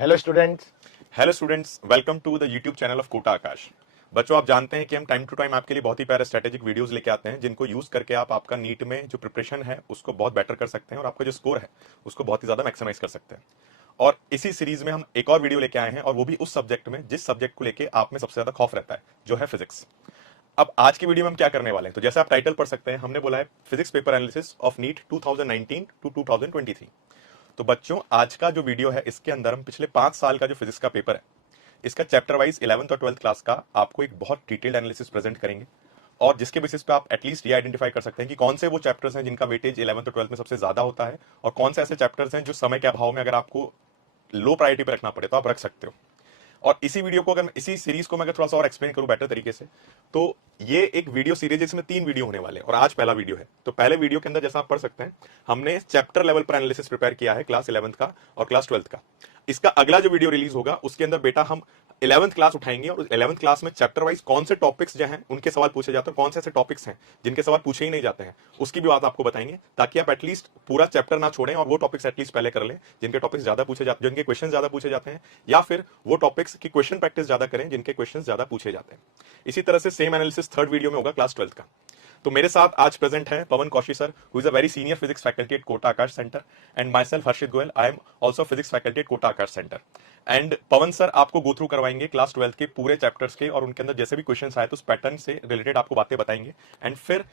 Hello students. Hello students, welcome to the YouTube channel of Kota Aakash. बच्चों, आप जानते हैं कि हम टाइम टू टाइम आपके लिए बहुत ही प्यारे स्ट्रेटेजिक वीडियोस लेके आते हैं जिनको यूज करके आप आपका नीट में जो प्रिपरेशन है उसको बहुत बेटर कर सकते हैं और आपका जो स्कोर है उसको बहुत ही ज्यादा मैक्सिमाइज कर सकते हैं। और इसी सीरीज में हम एक और वीडियो लेके आए हैं और वो भी उस सब्जेक्ट में जिस सब्जेक्ट को लेके आप में सबसे ज्यादा खौफ रहता है, जो है फिजिक्स। अब आज की वीडियो में हम क्या करने वाले हैं, तो जैसे आप टाइटल पढ़ सकते हैं, हमने बोला है physics paper analysis of NEET 2019 to 2023। तो बच्चों, आज का जो वीडियो है इसके अंदर हम पिछले 5 साल का जो फिजिक्स का पेपर है इसका चैप्टर वाइज 11th और 12th क्लास का आपको एक बहुत डिटेल्ड एनालिसिस प्रेजेंट करेंगे, और जिसके बेसिस पे आप एटलीस्ट ये आइडेंटिफाई कर सकते हैं कि कौन से वो चैप्टर्स हैं जिनका वेटेज 11th और 12th में सबसे ज्यादा होता है, और कौन से ऐसे चैप्टर्स हैं जो समय के अभाव में अगर आपको लो प्रायोरिटी पे रखना पड़े तो आप रख सकते हो। और इसी वीडियो को अगर इसी सीरीज को मैं अगर थोड़ा सा और एक्सप्लेन करूं बेटर तरीके से, तो ये एक वीडियो सीरीज, इसमें 3 वीडियो होने वाले हैं और आज पहला वीडियो है। तो पहले वीडियो के अंदर जैसा आप पढ़ सकते हैं, हमने चैप्टर लेवल पर एनालिसिस प्रिपेयर किया है क्लास 11th का और क्लास 12th का। इसका अगला जो वीडियो रिलीज होगा उसके अंदर बेटा हम 11th क्लास उठाएंगे और 11th क्लास में चैप्टर वाइज कौन से टॉपिक्स जो हैं उनके सवाल पूछे जाते हैं, कौन से ऐसे टॉपिक्स हैं जिनके सवाल पूछे ही नहीं जाते हैं, उसकी भी बात आपको बताएंगे, ताकि आप एटलीस्ट पूरा चैप्टर ना छोड़ें और वो टॉपिक्स एटलीस्ट पहले कर लें जिनके टॉपिक्स ज्यादा पूछे जाते हैं, जिनके क्वेश्चन ज्यादा पूछे जाते हैं, या फिर वो टॉपिक्स की क्वेश्चन प्रैक्टिस ज्यादा करें जिनके क्वेश्चन ज्यादा पूछे जाते हैं। इसी तरह से सेम एनालिसिस थर्ड वीडियो में होगा क्लास 12th का। तो मेरे साथ आज प्रेजेंट है Pawan Kaushi sir, who is a very senior physics faculty at Kota Aakash centre, and myself Harshit Goyal, I am also physics faculty at Kota Aakash centre. And Pawan sir आपको गो थ्रू करवाएंगे क्लास 12th के पूरे चैप्टर्स के, और उनके अंदर जैसे भी क्वेश्चन आए तो उस पैटर्न से रिलेटेड आपको बातें बताएंगे, एंड फिर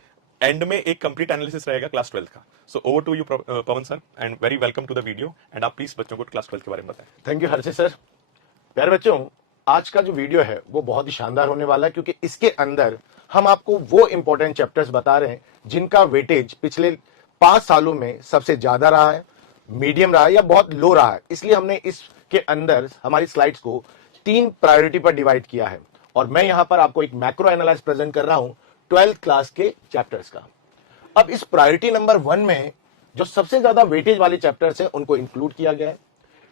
एंड में एक कंप्लीट एनालिसिस रहेगा क्लास 12th का। So over to you Pavan sir, and very welcome to the video, and आप प्लीज बच्चों को क्लास 12th के बारे में बताएं। Thank you Harshit sir. प्यारे बच्चों, आज का जो वीडियो है वो बहुत ही शानदार होने वाला है, क्योंकि इसके अंदर हम आपको वो इंपॉर्टेंट चैप्टर्स बता रहे हैं जिनका वेटेज पिछले 5 सालों में सबसे ज्यादा रहा है, मीडियम रहा है या बहुत लो रहा है। इसलिए हमने इसके अंदर हमारी स्लाइड्स को 3 प्रायोरिटी पर डिवाइड किया है, और मैं यहां पर आपको एक मैक्रो एनालाइज प्रेजेंट कर रहा हूं 12th क्लास के चैप्टर्स का। अब इस प्रायोरिटी नंबर 1 में जो सबसे ज्यादा वेटेज वाले चैप्टर्स हैं उनको इंक्लूड किया गया है।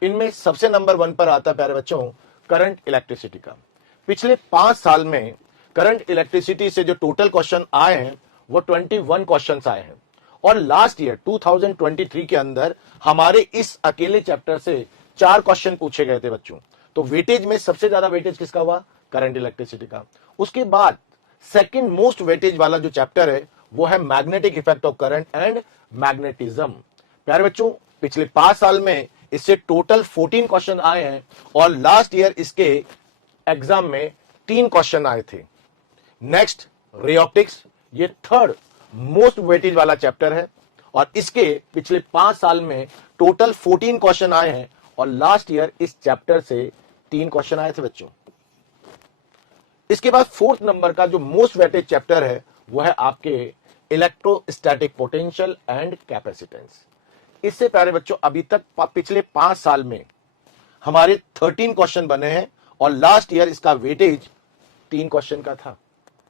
इनमें सबसे नंबर 1 पर आता है प्यारे बच्चों करंट इलेक्ट्रिसिटी का। पिछले 5 साल में करंट इलेक्ट्रिसिटी से जो टोटल क्वेश्चन आए हैं वो 21 क्वेश्चंस आए हैं, और लास्ट ईयर 2023 के अंदर हमारे इस अकेले चैप्टर से 4 क्वेश्चन पूछे गए थे बच्चों। तो वेटेज में सबसे ज्यादा वेटेज किसका हुआ? करंट इलेक्ट्रिसिटी का। उसके बाद सेकंड मोस्ट वेटेज वाला जो चैप्टर है वो है magnetic effect of current and magnetism. प्यारे बच्चों, पिछले 5 साल में इससे टोटल 14 क्वेश्चन आए हैं, और लास्ट ईयर इसके एग्जाम में 3 क्वेश्चन आए थे। नेक्स्ट, रे ऑप्टिक्स, ये थर्ड मोस्ट वेटेज वाला चैप्टर है, और इसके पिछले 5 साल में टोटल 14 क्वेश्चन आए हैं, और लास्ट ईयर इस चैप्टर से 3 क्वेश्चन आए थे बच्चों। इसके बाद 4th नंबर का जो मोस्ट वेटेज चैप्टर है वो है आपके इलेक्ट्रोस्टैटिक पोटेंशियल एंड कैपेसिटेंस। इससे प्यारे बच्चों अभी तक पिछले 5 साल में हमारे 13 क्वेश्चन बने हैं, और लास्ट ईयर इसका वेटेज 3 क्वेश्चन का था।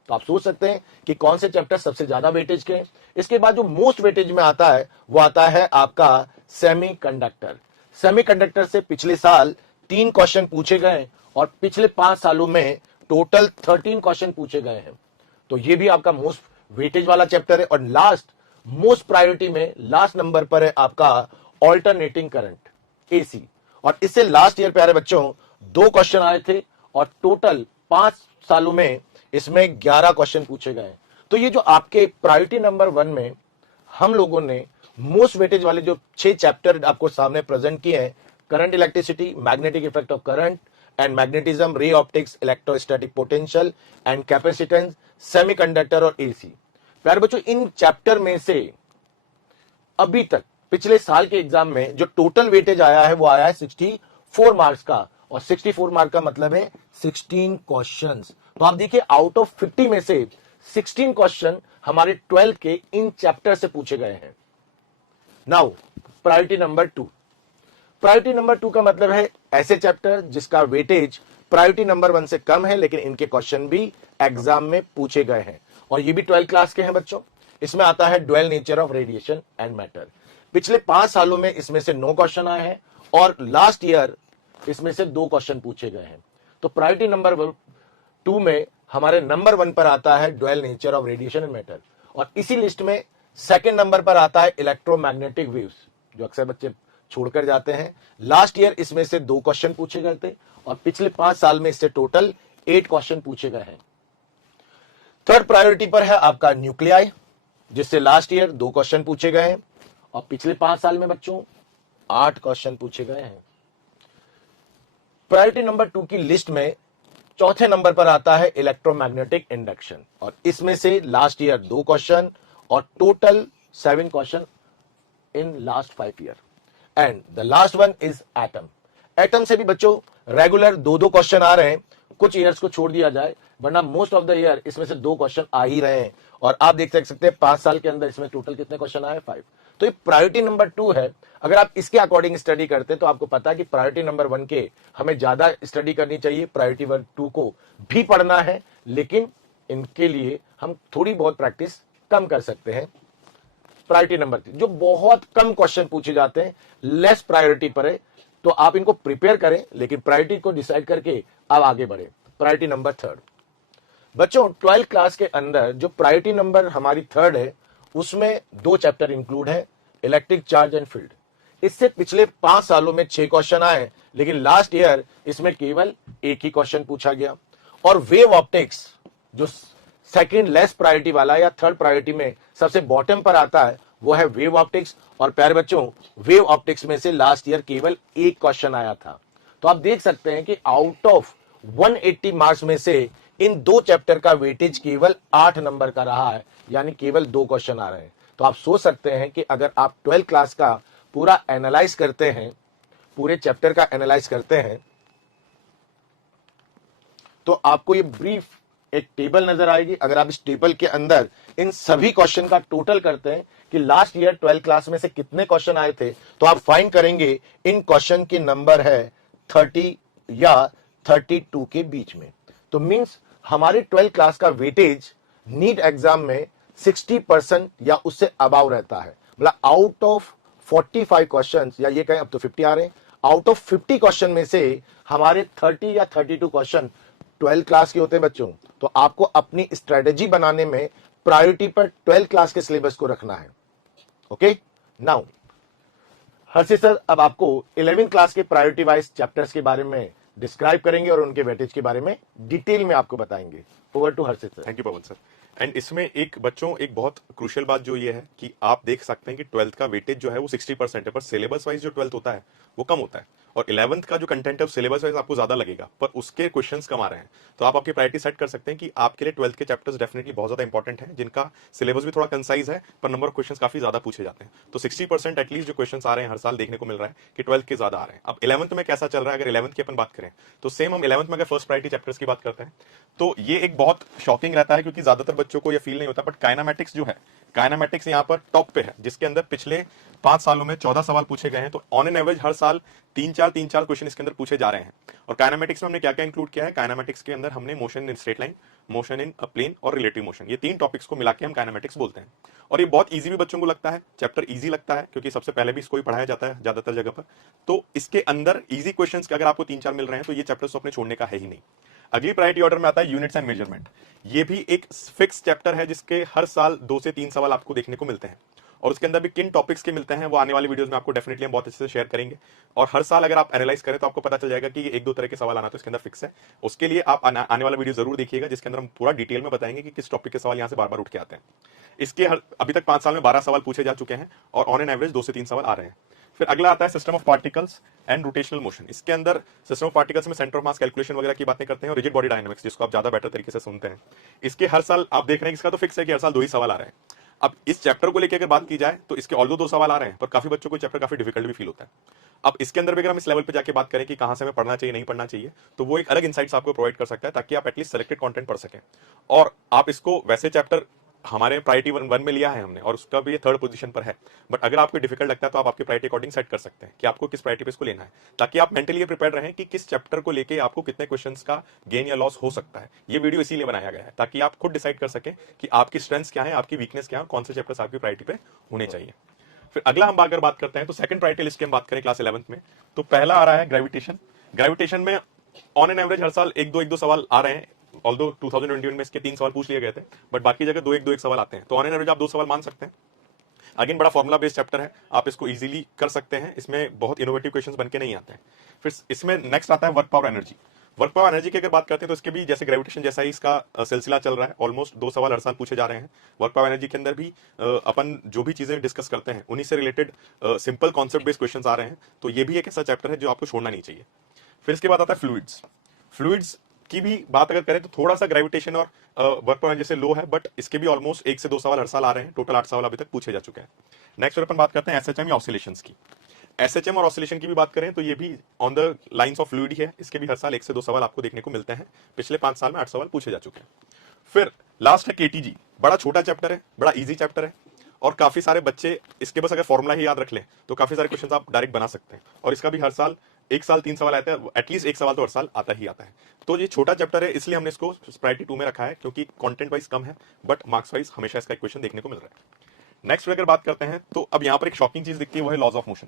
तो आप सोच सकते हैं कि कौन से चैप्टर सबसे ज्यादा वेटेज के हैं। इसके बाद जो मोस्ट वेटेज में आता है वो आता है आपका सेमीकंडक्टर। सेमीकंडक्टर से पिछले साल 3 क्वेश्चन पूछे गए, और पिछले 5 सालों में टोटल 13 क्वेश्चन पूछे गए हैं। तो ये भी आपका मोस्ट वेटेज वाला चैप्टर है। और लास्ट मोस्ट प्रायोरिटी में लास्ट नंबर पर है आपका ऑल्टरनेटिंग करंट, एसी, और इससे लास्ट ईयर प्यारे बच्चों 2 क्वेश्चन आए थे, और टोटल 5 सालों में इसमें 11 क्वेश्चन पूछे गए। तो ये जो आपके प्रायोरिटी नंबर 1 में हम लोगों ने मोस्ट वेटेज वाले जो 6 चैप्टर आपको सामने प्रेजेंट किए हैं, current electricity, magnetic effect of current and magnetism, ray optics, electrostatic potential and capacitance, semiconductor और एसी। प्यारे बच्चों, इन चैप्टर में से अभी तक पिछले साल के एग्जाम में जो टोटल वेटेज आया है वो आया है 64 मार्क्स का, और 64 मार्क का मतलब है 16 क्वेश्चंस। तो आप देखिए, आउट ऑफ 50 में से 16 क्वेश्चन हमारे 12th के इन चैप्टर से पूछे गए हैं। Now priority number 2। Priority number 2 का मतलब है ऐसे चैप्टर जिसका वेटेज प्रायोरिटी नंबर 1 से कम है, लेकिन इनके क्वेश्चन भी एग्जाम में पूछे गए हैं, और ये भी 12th क्लास के हैं बच्चों। इसमें आता है dual nature of radiation and matter. पिछले 5 सालों में इसमें से 9 क्वेश्चन आए हैं, और लास्ट ईयर इसमें से 2 क्वेश्चन पूछे गए हैं। तो प्रायोरिटी नंबर 2 में हमारे नंबर 1 पर आता है dual nature of radiation and matter, और इसी लिस्ट में सेकंड नंबर पर आता है इलेक्ट्रोमैग्नेटिक वेव्स, जो अक्सर बच्चे छोड़कर जाते हैं। लास्ट ईयर इसमें से 2 क्वेश्चन पूछे गए थे और पिछले 5 साल में इससे टोटल 8 क्वेश्चन पूछे गए हैं। थर्ड प्रायोरिटी पर है आपका न्यूक्लियाई, जिससे लास्ट ईयर 2 क्वेश्चन पूछे गए हैं और पिछले 5 साल में बच्चों 8 क्वेश्चन पूछे गए हैं। प्रायोरिटी नंबर 2 की लिस्ट में चौथे नंबर पर आता है इलेक्ट्रोमैग्नेटिक इंडक्शन और इसमें से लास्ट ईयर 2 क्वेश्चन और total 7 question in last 5 year. And the last one is atom. Atom से भी बच्चों रेगुलर 2-2 क्वेश्चन आ रहे हैं, कुछ ईयर्स को छोड़ दिया जाए वरना मोस्ट ऑफ द ईयर इसमें से 2 क्वेश्चन आ ही रहे हैं और आप देख सकते हैं 5 साल के अंदर इसमें टोटल कितने क्वेश्चन आए, 5। तो ये प्रायोरिटी नंबर 2 है। अगर आप इसके अकॉर्डिंग स्टडी करते हैं तो आपको पता है कि प्रायोरिटी नंबर 1 के हमें ज्यादा स्टडी करनी चाहिए, प्रायोरिटी 2 को भी पढ़ना है, लेकिन इनके लिए हम थोड़ी बहुत प्रैक्टिस कम कर सकते हैं। प्रायोरिटी नंबर 3 जो बहुत कम क्वेश्चन पूछे जाते हैं, लेस प्रायोरिटी पर है, तो आप इनको प्रिपेयर करें लेकिन प्रायोरिटी को डिसाइड करके आप आगे बढ़े। प्रायोरिटी नंबर 3 बच्चों 12th क्लास के अंदर जो प्रायोरिटी नंबर हमारी 3 है उसमें 2 चैप्टर इंक्लूड है, इलेक्ट्रिक चार्ज एंड फील्ड। इससे पिछले 5 सालों में 6 क्वेश्चन आए, लेकिन लास्ट ईयर इसमें केवल 1 ही क्वेश्चन पूछा गया। और वेव ऑप्टिक्स जो सेकंड लेस प्रायोरिटी वाला या थर्ड प्रायोरिटी में सबसे बॉटम पर आता है वो है वेव ऑप्टिक्स। और प्यारे बच्चों वेव ऑप्टिक्स में से लास्ट ईयर केवल 1 क्वेश्चन आया था। तो आप देख सकते हैं कि आउट ऑफ 180 मार्क्स में से इन 2 चैप्टर का वेटेज केवल 8 नंबर का रहा है, यानी केवल 2 क्वेश्चन आ रहे हैं। तो आप सोच सकते हैं कि अगर आप 12th क्लास का पूरा एनालाइज करते हैं, पूरे चैप्टर का एनालाइज करते हैं, तो आपको ये ब्रीफ एक टेबल नजर आएगी। अगर आप इस टेबल के अंदर इन सभी क्वेश्चन का टोटल करते हैं कि लास्ट ईयर 12th क्लास में से कितने क्वेश्चन आए थे, तो आप फाइंड करेंगे इन क्वेश्चन के नंबर है 30 या 32 के बीच में। तो मींस हमारे 12th क्लास का वेटेज नीट एग्जाम में 60% या उससे अबाव रहता है। मतलब आउट ऑफ 45 क्वेश्चंस या ये कहें अब तो 50 आ रहे हैं, आउट ऑफ 50 क्वेश्चन में से हमारे 30 या 32 क्वेश्चन 12th क्लास के होते हैं बच्चों। तो आपको अपनी स्ट्रेटेजी बनाने में प्रायोरिटी पर 12th क्लास के सिलेबस को रखना है। ओके नाउ हर्षित सर अब आपको 11th क्लास के प्रायोरिटी वाइज चैप्टर्स के बारे में डिस्क्राइब करेंगे और उनके वेटेज के बारे में डिटेल में आपको बताएंगे। Over to Harshit sir. Thank you Pavan sir. And इसमें एक बच्चों एक बहुत क्रूशियल बात जो ये है कि आप देख सकते हैं कि 12th का वेटेज जो है वो 60% है, पर सिलेबस वाइज जो 12th होता है वो कम होता है और 11th का जो कंटेंट है सिलेबस वाइज आपको ज्यादा लगेगा पर उसके क्वेश्चंस कम आ रहे हैं। तो आप आपकी प्रायोरिटी सेट कर सकते हैं कि आपके लिए 12th के चैप्टर्स डेफिनेटली बहुत ज्यादा इंपॉर्टेंट है, जिनका सिलेबस भी थोड़ा कंसाइज है पर नंबर ऑफ क्वेश्चंस काफी ज्यादा पूछे जाते हैं। तो 60% एटलीस्ट जो क्वेश्चंस आ रहे हैं हर साल देखने को मिल रहा है कि 12th के ज्यादा आ रहे हैं। अब 11th में कैसा चल रहा है, अगर 11th की अपन बात करें तो सेम हम 11th में अगर फर्स्ट प्रायोरिटी चैप्टर्स की बात करते हैं तो ये एक बहुत शॉकिंग रहता है क्योंकि ज्यादातर बच्चों को ये फील नहीं होता, बट काइनामेटिक्स जो है, काइनामेटिक्स यहाँ पर टॉप पे है, जिसके अंदर पिछले 5 सालों में 14 सवाल पूछे गए हैं। तो ऑन एन एवरेज हर साल 3-4 क्वेश्चन इसके अंदर पूछे जा रहे हैं। और काइनामेटिक्स में हमने क्या क्या इंक्लूड किया है, काइनामेटिक्स के अंदर हमने motion in straight line, motion in a plane और रिलेटिव मोशन, ये 3 टॉपिक्स को मिला के हम काइनामेटिक्स बोलते हैं। और ये बहुत ईजी भी बच्चों को लगता है, चैप्टर ईजी लगता है क्योंकि सबसे पहले भी इसको ही पढ़ाया जाता है ज्यादातर जगह पर। तो इसके अंदर ईजी क्वेश्चन अगर आपको 3-4 मिल रहे हैं तो ये चैप्टर्स तो अपने छोड़ने का है ही नहीं। अगली प्रायोरिटी ऑर्डर में आता है यूनिट्स एंड मेजरमेंट। ये भी एक फिक्स चैप्टर है जिसके हर साल 2 से 3 सवाल आपको देखने को मिलते हैं और उसके अंदर भी किन टॉपिक्स के मिलते हैं वो आने वाली वीडियोस में आपको डेफिनेटली हम बहुत अच्छे से शेयर करेंगे। और हर साल अगर आप एनालाइज करें तो आपको पता चल जाएगा कि 1-2 तरह के सवाल आना तो इसके अंदर फिक्स है। उसके लिए आप आने वाला वीडियो जरूर देखिएगा जिसके अंदर हम पूरा डिटेल में बताएंगे कि किस टॉपिक के सवाल यहाँ से बार बार उठ के आते हैं। इसके अभी तक 5 साल में 12 सवाल पूछे जा चुके हैं और ऑन एन एवरेज 2 से 3 सवाल आ रहे हैं। फिर अगला आता है system of particles and rotational motion. इसके अंदर सिस्टम ऑफ पार्टिकल्स में सेंटर ऑफ मास कैलकुलेशन वगैरह की बातें करते हैं और रिजिड बॉडी डायनामिक्स जिसको आप ज्यादा बेटर तरीके से सुनते हैं। इसके हर साल आप देख रहे हैं इसका तो फिक्स है कि हर साल 2 ही सवाल आ रहे हैं। अब इस चैप्टर को लेकर अगर बात की जाए तो इसके ऑल्दो 2 सवाल आ रहे हैं पर काफी बच्चों को चैप्टर काफी डिफिकल्ट भी फील होता है। अब इसके अंदर भी अगर हम इस लेवल पे जाके बात करें कि कहां से हमें पढ़ना चाहिए नहीं पढ़ना चाहिए तो वो एक अलग इनसाइट्स आपको प्रोवाइड कर सकता है ताकि आप एटलीस्ट सेलेक्टेड कंटेंट पढ़ सकें। और आप इसको वैसे चैप्टर हमारे प्रायोरिटी 1 में लिया है हमने और उसका भी ये 3rd पोजीशन पर है, बट अगर आपको डिफिकल्ट लगता है तो आप आपकी प्रायोरिटी अकॉर्डिंग सेट कर सकते हैं कि आपको किस प्रायोरिटी पे इसको लेना है ताकि आप मेंटली प्रिपेयर रहें कि किस चैप्टर को लेके आपको कितने क्वेश्चंस का गेन या लॉस हो सकता है। ये वीडियो इसीलिए बनाया गया है ताकि आप खुद डिसाइड कर सकें कि आपकी स्ट्रेंथ्स क्या है, आपकी वीकनेस क्या है, कौन से चैप्टर्स आपकी प्रायोरिटी पे होने चाहिए। फिर अगला हम अगर बात करते हैं तो सेकंड प्रायोरिटी लिस्ट की हम बात करें क्लास 11th में तो पहला आ रहा है ग्रेविटेशन। ग्रेविटेशन में ऑन एन एवरेज हर साल 1-2 सवाल आ रहे हैं, ऑल्दो 2021 में इसके 3 सवाल पूछ लिए गए थे बट बाकी जगह 2-1 सवाल आते हैं। तो ऑन एन एवरेज आप 2 सवाल मान सकते हैं। अगेन बड़ा फॉर्मुला बेस्ड चैप्टर है, आप इसको इजीली कर सकते हैं, इसमें बहुत इनोवेटिव क्वेश्चंस बनके नहीं आते हैं। फिर इसमें नेक्स्ट आता है work power energy. Work power energy की अगर बात करते हैं तो इसके भी जैसे ग्रेविटेशन जैसा ही इसका सिलसिला चल रहा है, ऑलमोस्ट 2 सवाल हर साल पूछे जा रहे हैं। वर्क पावर एनर्जी के अंदर भी अपन जो भी चीजें डिस्कस करते हैं उन्हीं से related simple concept based questions आ रहे हैं, तो ये भी एक ऐसा चैप्टर है जो आपको छोड़ना नहीं चाहिए। फिर इसके बाद आता है फ्लूइड्स। फ्लूइड्स की भी बात अगर करें तो थोड़ा सा ग्रेविटेशन और वर्क पावर जैसे लो है, बट इसके भी ऑलमोस्ट 1 से 2 सवाल हर साल आ रहे हैं, टोटल 8 सवाल अभी तक पूछे जा चुके हैं। नेक्स्ट अपन बात करते हैं एसएचएम या ऑसिलेशंस की। एसएचएम और ऑसिलेशन की भी बात करें तो ये भी on the lines of fluid ही है, इसके भी हर साल 1 से 2 सवाल आपको देखने को मिलते हैं, पिछले 5 साल में 8 सवाल पूछे जा चुके हैं। फिर लास्ट है केटीजी, बड़ा छोटा चैप्टर है, बड़ा इजी चैप्टर है, और काफी सारे बच्चे इसके बस अगर फॉर्मुला ही याद रख लें तो काफी सारे क्वेश्चन आप डायरेक्ट बना सकते हैं, और इसका भी हर साल 1 साल 3 सवाल आते हैं, एटलीस्ट 1 सवाल तो हर साल आता ही आता है। तो ये छोटा चैप्टर है, इसलिए हमने इसको प्रायोरिटी 2 में रखा है, क्योंकि कंटेंट वाइज कम है बट मार्क्स वाइज हमेशा इसका क्वेश्चन देखने को मिल रहा है। नेक्स्ट अगर बात करते हैं तो अब यहाँ पर एक शॉकिंग चीज दिखती है, वो है लॉज ऑफ मोशन।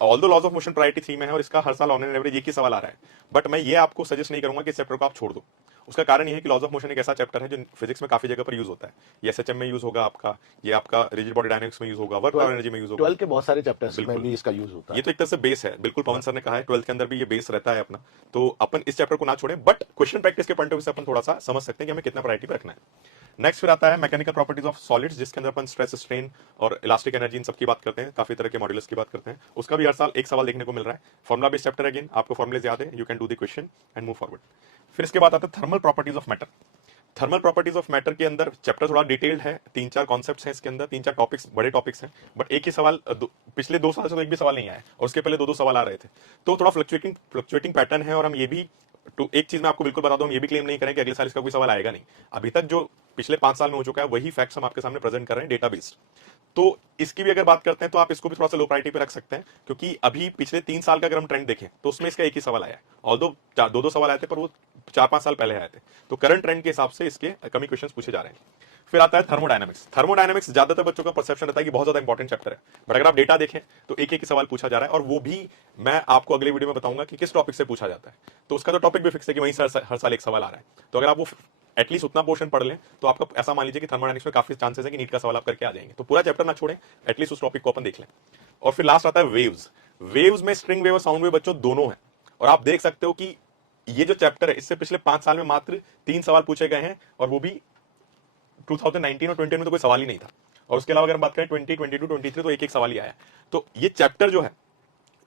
ऑल दो लॉज ऑफ मोशन प्रायोरिटी 3 में है और इसका हर साल ऑन एन एवरेज एक ही सवाल आ रहा है, बट मैं ये आपको सजेस्ट नहीं करूंगा कि इस चैप्टर को आप छोड़ दो। उसका कारण ये है कि लॉज ऑफ मोशन एक ऐसा चैप्टर है जो फिजिक्स में काफी जगह पर यूज होता है, ये एसएचएम में यूज होगा आपका, ये आपका रिजिड बॉडी डायनामिक्स में यूज होगा, वर्क पावर एनर्जी में यूज होगा, 12 के बहुत सारे चैप्टर्स में भी इसका यूज होता है। ये तो एक तरह से बेस है, बिल्कुल पवन सर ने कहा है 12th के अंदर भी ये बेस रहता है अपना, तो अपन इस चैप्टर को ना छोड़ें, बट क्वेश्चन प्रैक्टिस के पॉइंट ऑफ व्यू से अपन थोड़ा सा समझ सकते हैं कि हमें कितना प्रायोरिटी पे रखना है। नेक्स्ट फिर आता है मैकेनिकल प्रॉपर्टीज ऑफ सॉलिड्स, जिसके अंदर अपन स्ट्रेस, स्ट्रेन और इलास्टिक एनर्जी इन सब की बात करते हैं, काफी तरह के मॉड्यूलस की बात करते हैं, उसका भी हर साल 1 सवाल देखने को मिल रहा है। फॉर्मुला बेस्ड चैप्टर, अगेन आपको फॉर्मुलेज याद है, you can do the question and move forward. फिर इसके बाद आता है thermal properties of matter. Thermal properties of matter के अंदर चैप्टर थोड़ा डिटेल्ड है, 3-4 कॉन्सेप्ट्स हैं इसके अंदर, 3-4 टॉपिक्स, बड़े टॉपिक्स हैं, बट एक ही सवाल पिछले 2 साल से तो एक भी सवाल नहीं आया, और उसके पहले 2-2 सवाल आ रहे थे, तो थोड़ा फ्लक्चुएटिंग पैटर्न है। और हम ये भी तो एक चीज मैं आपको बिल्कुल बता दूं, हम ये भी क्लेम नहीं करें कि अगले साल इसका कोई सवाल आएगा नहीं, अभी तक जो पिछले 5 साल में हो चुका है वही फैक्ट्स हम आपके सामने प्रेजेंट कर रहे हैं, डेटा बेस्ड। तो इसकी भी अगर बात करते हैं तो आप इसको भी थोड़ा सा लो प्रायोरिटी पे रख सकते हैं, क्योंकि अभी पिछले 3 साल का अगर हम ट्रेंड देखें तो उसमें इसका एक ही सवाल आया है, ऑल्दो 2-2 सवाल आए थे पर वो 4-5 साल पहले आए थे, तो करंट ट्रेंड के हिसाब से इसके कमी क्वेश्चंस पूछे जा रहे हैं। फिर आता है थर्मोडायनामिक्स। थर्मोडायनामिक्स ज्यादातर बच्चों का परसेप्शन रहता है कि बहुत ज्यादा इंपॉर्टेंट चैप्टर है, बट अगर आप डेटा देखें तो एक एक सवाल पूछा जा रहा है, और वो भी मैं आपको अगले वीडियो में बताऊंगा कि किस टॉपिक से पूछा जाता है, तो उसका तो टॉपिक भी फिक्स है कि वहीं से हर साल एक सवाल आ रहा है, तो अगर आप वो एटलीस्ट उतना पोर्शन पढ़ लें तो आपका ऐसा मान लीजिए कि थर्मोडायनामिक्स में काफी चांसेस है कि नीट का सवाल आप करके आ जाएंगे, तो पूरा चैप्टर ना छोड़ें, एटलीस्ट उस टॉपिक को अपन देख लें। और फिर लास्ट आता है वेव्स। वेव्स में स्ट्रिंग वेव और साउंड वेव बच्चों दोनों है, और आप देख सकते हो कि ये जो चैप्टर है इससे पिछले 5 साल में मात्र 3 सवाल पूछे गए हैं, और वो भी 2019 और 20 में तो कोई सवाल ही नहीं था, और उसके अलावा अगर हम बात करें 20, 22, 23 तो एक सवाल ही आया। तो ये चैप्टर जो है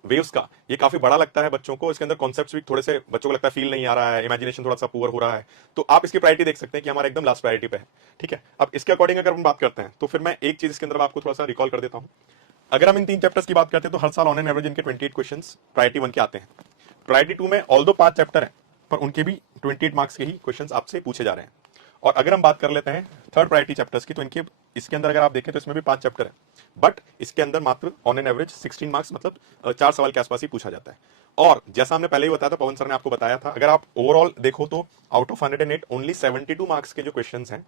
वेव्स का, ये काफी बड़ा लगता है बच्चों को, इसके अंदर कॉन्सेप्ट्स भी थोड़े से बच्चों को लगता है फील नहीं आ रहा है, इमेजिनेशन थोड़ा सा पुअर हो रहा है, तो आप इसकी प्रायोरिटी देख सकते हैं कि हमारा एकदम लास्ट प्रायोरिटी पे है, ठीक है। अब इसके अकॉर्डिंग अगर हम बात करते हैं तो फिर मैं एक चीज इसके अंदर आपको थोड़ा सा रिकॉल कर देता हूं। अगर हम इन 3 चैप्टर्स की बात करते हैं तो हर साल ऑन एन एवरेज इनके 28 क्वेश्चंस प्रायोरिटी 1 के आते हैं। प्रायोरिटी 2 में ऑल्दो 5 चैप्टर है पर उनके भी 28 मार्क्स के ही क्वेश्चंस आपसे पूछे जा रहे हैं। और अगर हम बात कर लेते हैं थर्ड प्रायोरिटी चैप्टर्स की, तो इनके इसके अंदर अगर आप देखें तो इसमें भी 5 चैप्टर है, बट इसके अंदर मात्र ऑन एन एवरेज 16 मार्क्स, मतलब 4 सवाल के आसपास ही पूछा जाता है। और जैसा हमने पहले ही बताया था, पवन सर ने आपको बताया था, अगर आप ओवरऑल देखो तो आउट ऑफ 108 ओनली 72 मार्क्स के जो क्वेश्चंस हैं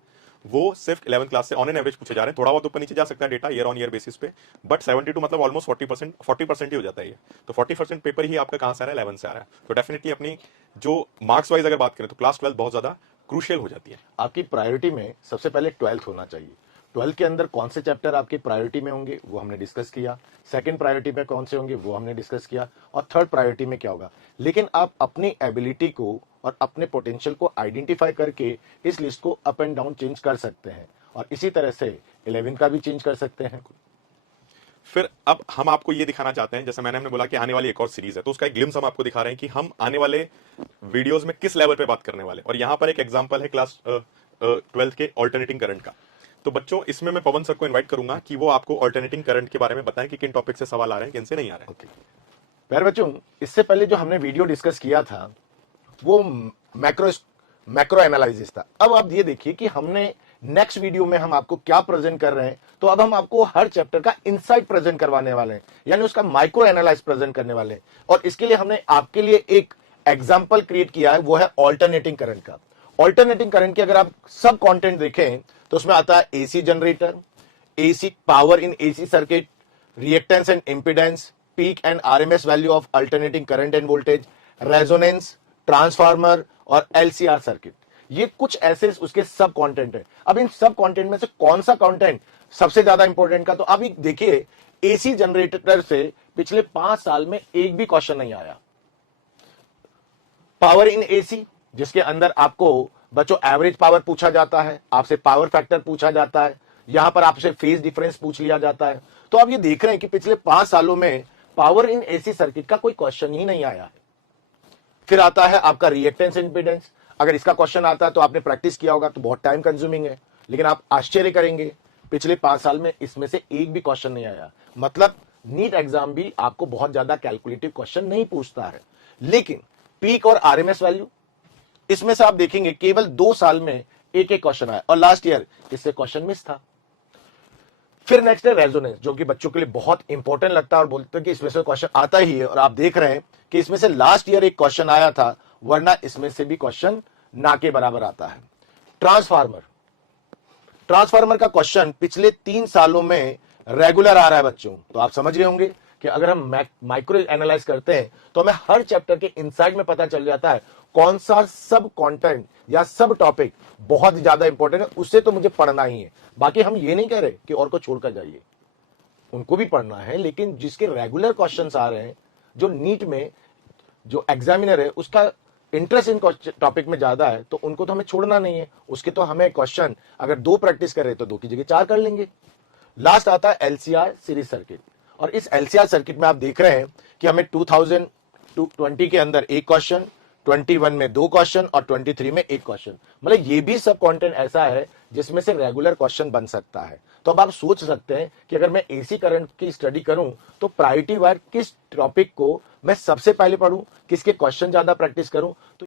वो सिर्फ 11th क्लास से ऑन एन एवरेज पूछे जा रहे हैं। थोड़ा बहुत ऊपर नीचे जा सकता है data year on year basis पे, बट 72 मतलब ऑलमोस्ट 40% ही हो जाता है ये, तो 40% पेपर ही आपका कहां से आ रहा है, 11 से आ रहा है। तो डेफिनेटली अपनी जो मार्क्स वाइज अगर बात करें तो क्लास 12 बहुत ज्यादा क्रूशियल हो जाती है। आपकी प्रायोरिटी में सबसे पहले 12th होना चाहिए। 12th के अंदर कौन से चैप्टर आपकी प्रायोरिटी में होंगे वो हमने डिस्कस किया, सेकंड प्रायोरिटी में कौन से होंगे वो हमने डिस्कस किया, और थर्ड प्रायोरिटी में क्या होगा। लेकिन आप अपनी एबिलिटी को और अपने पोटेंशियल को आइडेंटिफाई करके इस लिस्ट को अप एंड डाउन चेंज कर सकते हैं, और इसी तरह से 11 का भी चेंज कर सकते हैं। फिर अब हम आपको ये दिखाना चाहते हैं, जैसे हमने बोला कि आने वाली एक और सीरीज है, तो उसका एक ग्लिम्स हम आपको दिखा रहे हैं कि हम आने वाले वीडियोस में किस लेवल पे बात करने वाले। और यहाँ पर एक एग्जांपल है क्लास 12th के ऑल्टरनेटिंग करंट का। तो बच्चों इसमें मैं पवन सर को इन्वाइट करूंगा कि वो आपको ऑल्टरनेटिंग करंट के बारे में बताएं कि किन टॉपिक से सवाल आ रहे हैं, किन से नहीं आ रहे हैं। प्यारे बच्चों, इससे पहले जो हमने वीडियो डिस्कस किया था वो मैक्रो एनालिसिस था। अब आप ये देखिए कि हमने नेक्स्ट वीडियो में हम आपको क्या प्रेजेंट कर रहे हैं, तो अब हम आपको हर चैप्टर का इनसाइट प्रेजेंट करवाने वाले हैं, यानी उसका माइक्रो एनालाइज प्रेजेंट करने वाले हैं। और इसके लिए हमने आपके लिए एक एग्जांपल क्रिएट किया है, वो है ऑल्टरनेटिंग करंट का। ऑल्टरनेटिंग करंट के अगर आप सब कंटेंट देखें तो उसमें आता है AC generator, AC power in AC circuit, reactance and impedance, peak and RMS value of alternating current end voltage, resonance, transformer और एलसीआर सर्किट। ये कुछ ऐसे उसके सब कंटेंट है। अब इन सब कंटेंट में से कौन सा कंटेंट सबसे ज्यादा इंपॉर्टेंट का तो अभी देखिए, एसी जनरेटर से पिछले 5 साल में एक भी क्वेश्चन नहीं आया। पावर इन एसी, जिसके अंदर आपको बच्चों एवरेज पावर पूछा जाता है, आपसे पावर फैक्टर पूछा जाता है, यहां पर आपसे फेज डिफरेंस पूछ लिया जाता है। तो आप ये देख रहे हैं कि पिछले 5 सालों में पावर इन एसी सर्किट का कोई क्वेश्चन ही नहीं आया है। फिर आता है आपका रिएक्टेंस इंपीडेंस। अगर इसका क्वेश्चन आता है तो आपने प्रैक्टिस किया होगा, तो बहुत टाइम कंज्यूमिंग है, लेकिन आप आश्चर्य करेंगे पिछले 5 साल में इसमें से एक भी क्वेश्चन नहीं आया। मतलब नीट एग्जाम भी आपको बहुत ज्यादा कैलकुलेटिव क्वेश्चन नहीं पूछता है। लेकिन पीक और आरएमएस वैल्यू, इसमें से आप देखेंगे केवल 2 साल में एक एक क्वेश्चन आया, और लास्ट ईयर इससे क्वेश्चन मिस था। फिर नेक्स्ट है रेजोनेंस, जो कि बच्चों के लिए बहुत इंपॉर्टेंट लगता है और बोलते हैं कि इसमें से क्वेश्चन आता ही है, और आप देख रहे हैं कि इसमें से लास्ट ईयर एक क्वेश्चन आया था, वरना इसमें से भी क्वेश्चन ना के बराबर आता है। ट्रांसफार्मर का क्वेश्चन पिछले 3 सालों में रेगुलर आ रहा है बच्चों। तो आप समझ रहे होंगे कि अगर हम माइक्रो एनालाइज करते हैं तो हमें हर चैप्टर के इनसाइड में पता चल जाता है कौन सा सब कंटेंट या सब टॉपिक बहुत ज्यादा इंपॉर्टेंट है, उससे तो मुझे पढ़ना ही है। बाकी हम ये नहीं कह रहे कि और को छोड़कर जाइए, उनको भी पढ़ना है, लेकिन जिसके रेगुलर क्वेश्चंस आ रहे हैं, जो नीट में जो एग्जामिनर है उसका इंटरेस्ट इन टॉपिक में ज्यादा है, तो उनको तो हमें छोड़ना नहीं है। उसके तो हमें क्वेश्चन अगर 2 प्रैक्टिस करें तो 2 की जगह 4 कर लेंगे। लास्ट आता है एलसीआर सीरीज सर्किट, और इस एलसीआर सर्किट में आप देख रहे हैं कि हमें 2020 के अंदर एक क्वेश्चन, 21 में 2 क्वेश्चन और 23 में 1 क्वेश्चन। मतलब ये भी सब कंटेंट ऐसा है जिसमें से रेगुलर क्वेश्चन बन सकता है। तो अब आप सोच सकते हैं कि अगर मैं एसी करंट की स्टडी करूं तो प्रायोरिटी वार किस टॉपिक को मैं सबसे पहले पढ़ूं, किसके क्वेश्चन ज्यादा प्रैक्टिस करूं। तो